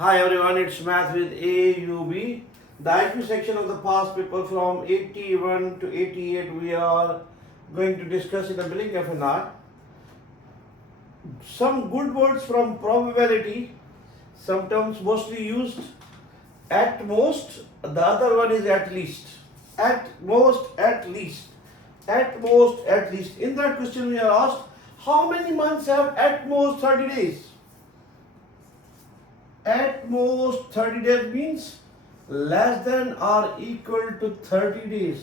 Hi everyone, it's Math with AUB. The IQ section of the past paper from 81 to 88 we are going to discuss in the beginning of an hour. Some good words from probability, some terms mostly used. At most, the other one is at least. At most, at least. At most, at least. In that question we are asked, how many months have at most 30 days? At most 30 days means less than or equal to 30 days.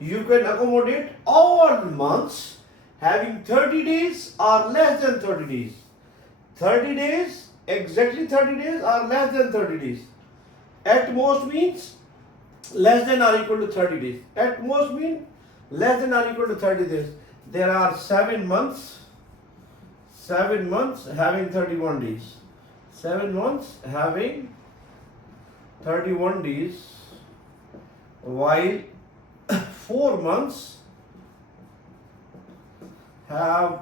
You can accommodate all months having 30 days or less than 30 days. 30 days, exactly 30 days or less than 30 days. At most means less than or equal to 30 days. At most means less than or equal to 30 days. There are 7 months having 31 days. 7 months having 31 days, while 4 months have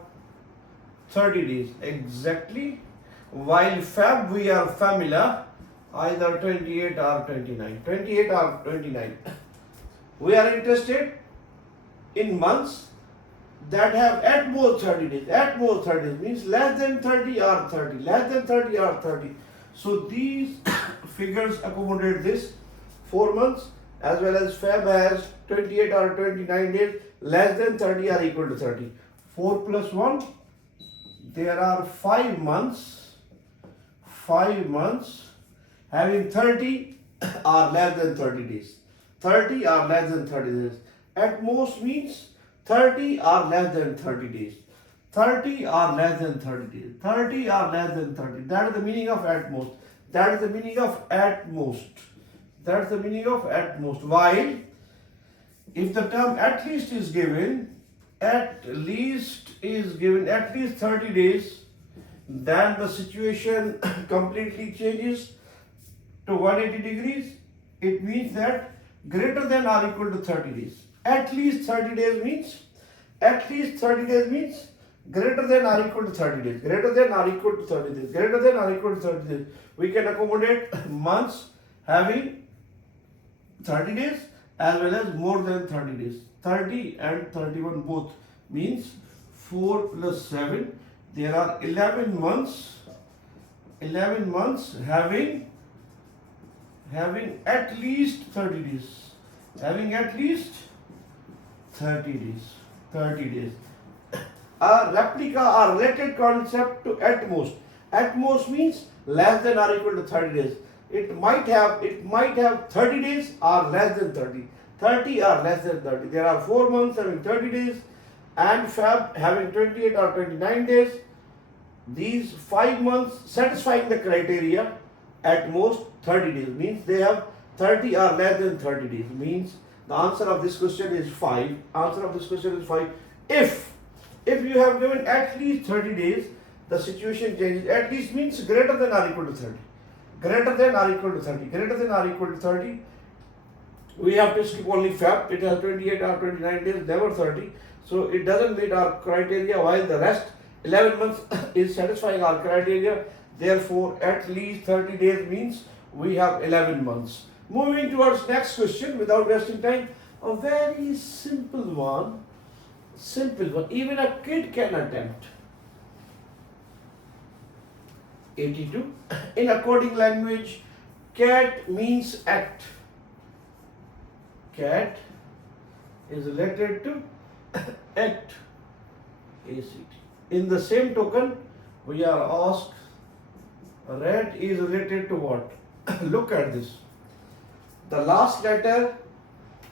30 days exactly, while Feb we are familiar, either 28 or 29. 28 or 29. We are interested in months that have at most 30 days. At most 30 days means less than 30 or 30. Less than 30 or 30. So these figures accommodate this 4 months as well as Feb has 28 or 29 days less than 30 or equal to 30. 4 plus 1, there are 5 months. 5 months having 30 or less than 30 days. 30 or less than 30 days. At most means 30 or less than 30 days. 30 or less than 30 days. 30 or less than 30. That is the meaning of at most. That is the meaning of at most. That is the meaning of at most. While if the term at least is given, at least 30 days, then the situation completely changes to 180 degrees. It means that greater than or equal to 30 days. At least 30 days means greater than or equal to 30 days. Greater than or equal to 30 days. Greater than or equal to 30 days. We can accommodate months having 30 days as well as more than 30 days. 30 and 31 both means 4 plus 7. There are 11 months. 11 months having at least 30 days. Having at least 30 days. 30 days. A replica or related concept to at most. At most means less than or equal to 30 days. It might have 30 days or less than 30. 30 or less than 30. There are 4 months having 30 days and Feb having 28 or 29 days. These 5 months satisfying the criteria at most 30 days means they have 30 or less than 30 days means the answer of this question is 5. Answer of this question is 5. If you have given at least 30 days, the situation changes. At least means greater than or equal to 30. Greater than or equal to 30. Greater than or equal to 30. We have to skip only Feb. It has 28 or 29 days, never 30. So it doesn't meet our criteria while the rest 11 months is satisfying our criteria. Therefore, at least 30 days means we have 11 months. Moving towards next question without wasting time, a very simple one, even a kid can attempt. 82. In a coding language, cat means act. Cat is related to act. ACT. In the same token, we are asked, rat is related to what? Look at this. The last letter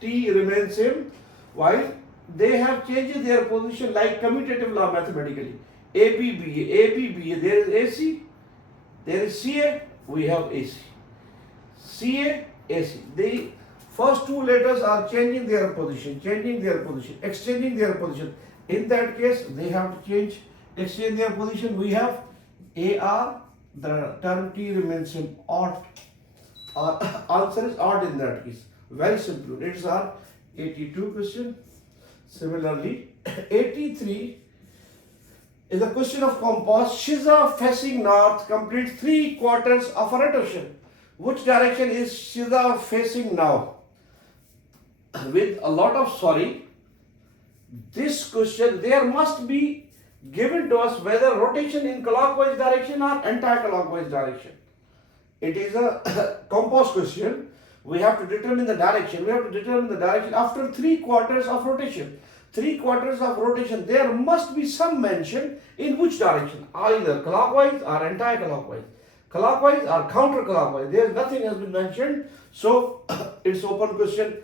T remains same while they have changed their position like commutative law mathematically. ABBA, there is AC, there is CA, we have AC. CA, AC. The first two letters are changing their position, exchanging their position. In that case, they have to exchange their position. We have AR, the term T remains same, odd. Our answer is odd in that case. Very simple. It is our 82 question. Similarly, 83 is a question of compass. Shiza facing north completes 3/4 of a rotation. Which direction is Shiza facing now? With a lot of sorry, this question there must be given to us whether rotation in clockwise direction or anti-clockwise direction. It is a compass question. We have to determine the direction. We have to determine the direction after 3/4 of rotation. 3/4 of rotation, there must be some mention in which direction, either clockwise or anti-clockwise, clockwise or counterclockwise. There nothing has been mentioned, so it's open question.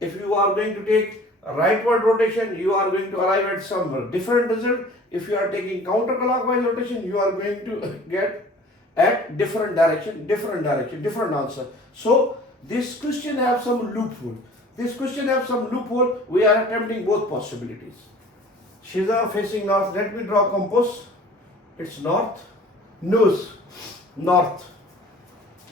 If you are going to take a rightward rotation, you are going to arrive at some different result. If you are taking counterclockwise rotation, you are going to get at different direction, different answer. So this question have some loophole. This question have some loophole. We are attempting both possibilities. Shiza facing north. Let me draw compass. It's north. Nose, north.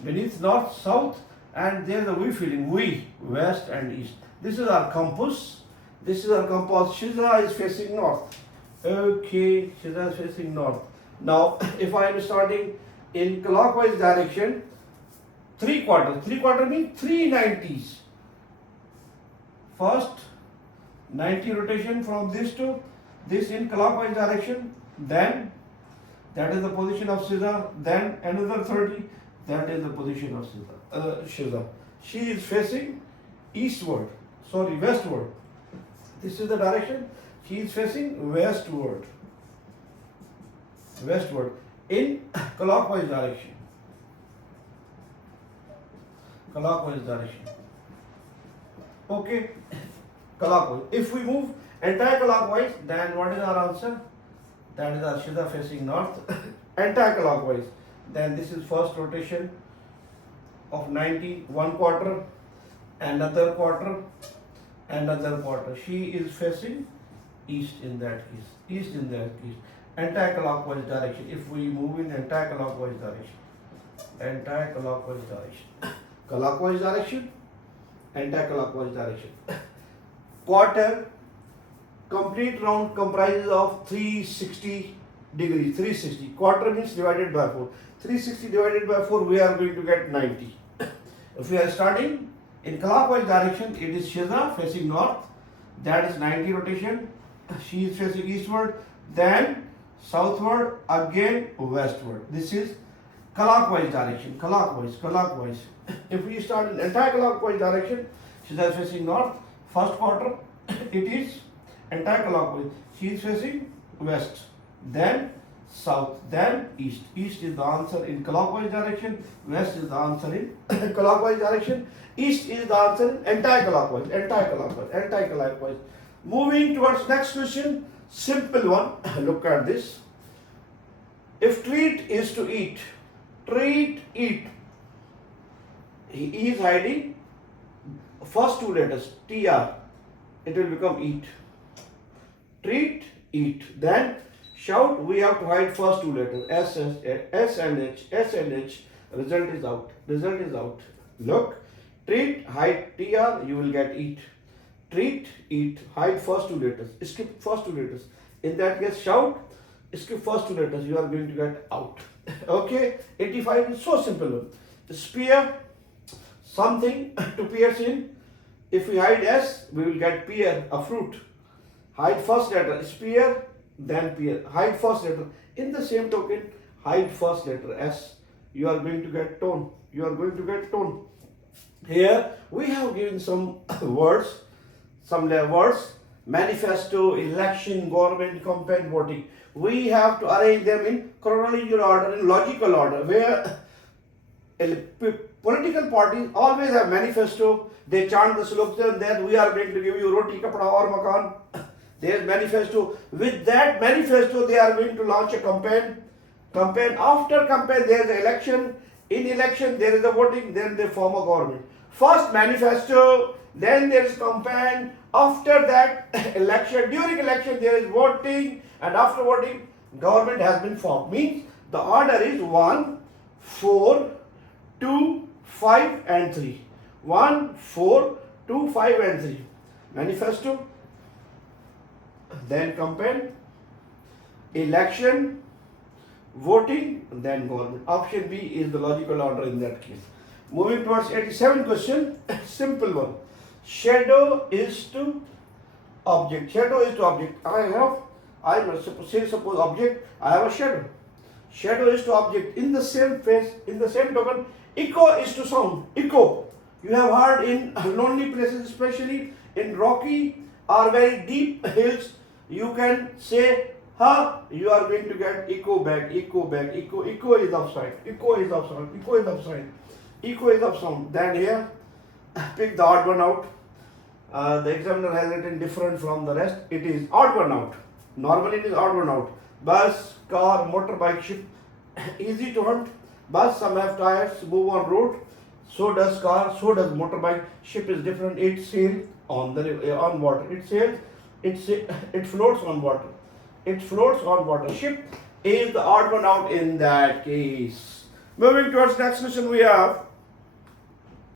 Beneath north, south, and there is a V feeling. V, west and east. This is our compass. This is our compass. Shiza is facing north. Okay, Shiza is facing north. Now, if I am starting in clockwise direction, 3/4. 3/4 means 390s. First 90 rotation from this to this in clockwise direction, then that is the position of Shiza, then another 30, that is the position of Shiza. She is facing eastward, westward. This is the direction. She is facing westward in clockwise direction. Okay, clockwise. If we move anti-clockwise, then what is our answer? That is our Shiza facing north. Anti-clockwise, then this is first rotation of 90, 1/4, another quarter. She is facing east in that case. Anti-clockwise direction. If we move in anti-clockwise direction. Clockwise direction, anti-clockwise direction. Quarter, complete round comprises of 360 degrees. 360. Quarter means divided by 4. 360 divided by 4, we are going to get 90. If we are starting in clockwise direction, it is Shiza facing north. That is 90 rotation. She is facing eastward, then southward, again westward. This is clockwise direction. Clockwise. If we start in anti-clockwise direction, Shiza is facing north. First quarter, it is anti-clockwise. She is facing west, then south, then east. East is the answer in clockwise direction. West is the answer in clockwise direction. East is the answer in anti-clockwise. Moving towards next question, simple one. Look at this. If treat is to eat, he is hiding first two letters, TR. It will become eat. Treat, eat. Then shout, we have to hide first two letters, S and H. Result is out. Look, treat, hide TR, you will get eat. Treat, eat, hide first two letters, skip first two letters. In that case, shout, skip first two letters, you are going to get out. Okay, 85 is so simple. Spear, something to pierce in. If we hide S, we will get pear, a fruit. Hide first letter, spear, then pear. Hide first letter. In the same token, hide first letter S. You are going to get tone. Here we have given some words. Manifesto, election, government, campaign, voting. We have to arrange them in chronological order, in logical order, where political parties always have manifesto. They chant the slogan that we are going to give you roti, kapda aur makan. There is manifesto. With that manifesto, they are going to launch a campaign. After campaign, there is an election. In election, there is a voting. Then they form a government. First manifesto, then there is campaign. After that, election. During election, there is voting, and after voting, government has been formed. Means the order is 1, 4, 2, 5, and 3. 1, 4, 2, 5, and 3. Manifesto, then campaign, election, voting, then government. Option B is the logical order in that case. Moving towards 87 question, simple one. Shadow is to object. Shadow is to object. I must suppose object, I have a shadow. Shadow is to object. In the same phase, in the same token, echo is to sound. Echo. You have heard in lonely places, especially in rocky or very deep hills, you can say, ha, you are going to get echo back, echo back, echo. Echo is upside, echo is upside, echo is upside, echo is up sound. Then here, pick the odd one out. The examiner has written different from the rest. It is odd one out. Normally it is odd one out. Bus, car, motorbike, ship, easy to hunt. Bus, some have tires, move on road. So does car, so does motorbike. Ship is different. It sails on water. It sails. It floats on water. It floats on water. Ship is the odd one out in that case. Moving towards next question, we have